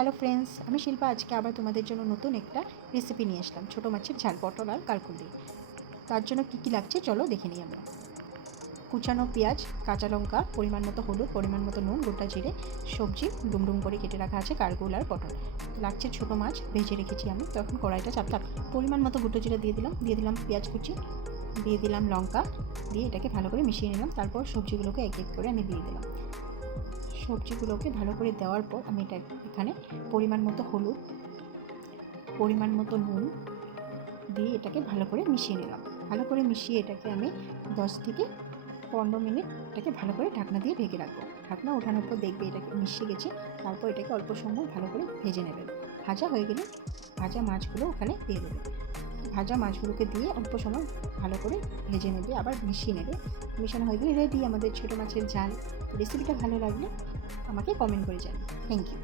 Hello friends, আমি শিল্পা। আজকে আবার তোমাদের জন্য নতুন একটা রেসিপি নিয়ে আসলাম, ছোটো মাছের ঝাল, পটল আর কারকুল দিয়ে। তার জন্য কী কী লাগছে চলো দেখে নিই আমরা। কুচানো পেঁয়াজ, কাঁচা লঙ্কা, পরিমাণ মতো হলুদ, পরিমাণ মতো নুন, গোটা জিরে, সবজি ডুমডুম করে কেটে রাখা আছে, কারকুল আর পটল। লাগছে ছোটো মাছ, ভেজে রেখেছি আমি। তখন কড়াইটা চাপতাম, পরিমাণ মতো গোটা জিরে দিয়ে দিলাম পেঁয়াজ কুচি, দিয়ে দিলাম লঙ্কা, দিয়ে এটাকে ভালো করে মিশিয়ে নিলাম। তারপর সবজিগুলোকে এক এক করে আমি দিয়ে দিলাম। সবজিগুলোকে ভালো করে দেওয়ার পর আমি এখানে পরিমাণ মতো হলুদ, পরিমাণ মতো নুন দিয়ে এটাকে ভালো করে মিশিয়ে নিলাম। ভালো করে মিশিয়ে এটাকে আমি 10 থেকে 15 মিনিট এটাকে ভালো করে ঢাকনা দিয়ে ঢেকে রাখবো। ঢাকনা ওঠানোর পর দেখবে এটাকে মিশিয়ে গেছে। তারপর এটাকে অল্প সময় ভালো করে ভেজে নেবেন। ভাজা হয়ে গেলে ভাজা মাছগুলো ওখানে দিয়ে দেবে। ভাজা মাছগুলোকে দিয়ে অল্প সময় ভালো করে ভেজে নেবে, আবার মিশিয়ে নেবে। মিশানো হয়ে গেলে রেডি আমাদের ছোটো মাছের ঝাল। রেসিপিটা ভালো লাগলে আমাকে কমেন্ট করে জানান। Thank you.